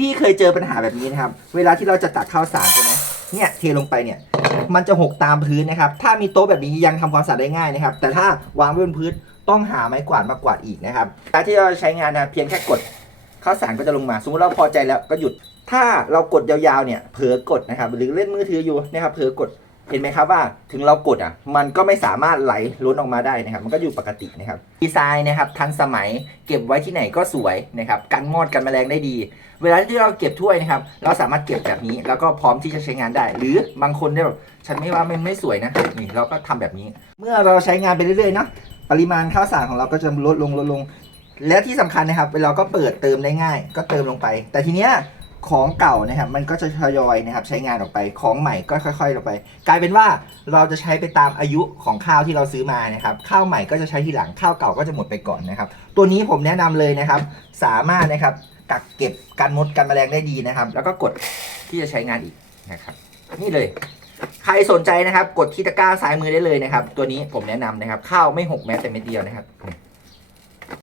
พี่ๆเคยเจอปัญหาแบบนี้นะครับ เวลาที่เราจะตักข้าวสารใช่ไหมเนี่ยเทลงไปเนี่ยมันจะหกตามพื้นนะครับ ถ้ามีโต๊ะแบบนี้ยังทำความสะอาดได้ง่ายนะครับ แต่ถ้าวางไว้บนพื้นต้องหาไม้กวาดมากวาดอีกนะครับการที่เราใช้งานนะเพียงแค่กดข้าวสารก็จะลงมา สมมติเราพอใจแล้วก็หยุด ถ้าเรากดยาวๆเนี่ยเผลอกดนะครับ หรือเล่นมือถืออยู่นะครับเผลอกด เห็นไหมครับว่าถึงเรากดอะมันก็ไม่สามารถไหลล้นออกมาได้นะครับ มันก็อยู่ปกตินะครับดีไซน์นะครับทันสมัยเก็บไว้ที่ไหนก็สวยนะครับกันมอดกันแมลงได้ดี เวลาที่เราเก็บถ้วยนะครับ เราสามารถเก็บแบบนี้ แล้วก็พร้อมที่จะใช้งานได้ หรือบางคนเนี่ยแบบฉันไม่ว่ามันไม่สวยนะนี่เราก็ทำแบบนี้ เมื่อเราใช้งานไปเรื่อยๆเนาะปริมาณข้าวสารของเราก็จะลดลงลดลง และที่สำคัญนะครับเราก็เปิดเติมได้ง่าย ก็เติมลงไป แต่ทีเนี้ย ของเก่านะครับ มันก็จะทยอยนะครับ ใช้งานออกไปของใหม่ก็ค่อยๆลงไป กลายเป็นว่าเราจะใช้ไปตามอายุของข้าวที่เราซื้อมานะครับ ข้าวใหม่ก็จะใช้ทีหลังข้าวเก่าก็จะหมดไปก่อนนะครับ ตัวนี้ผมแนะนำเลยนะครับ สามารถนะครับกักเก็บกันมดกันแมลงได้ดีนะครับ แล้วก็กดที่จะใช้งานอีกนะครับ นี่เลย ใครสนใจนะครับ กดที่ตะกร้าซ้ายมือได้เลยนะครับ ตัวนี้ผมแนะนำนะครับ ข้าวไม่หกแม้แต่เม็ดเดียวนะครับ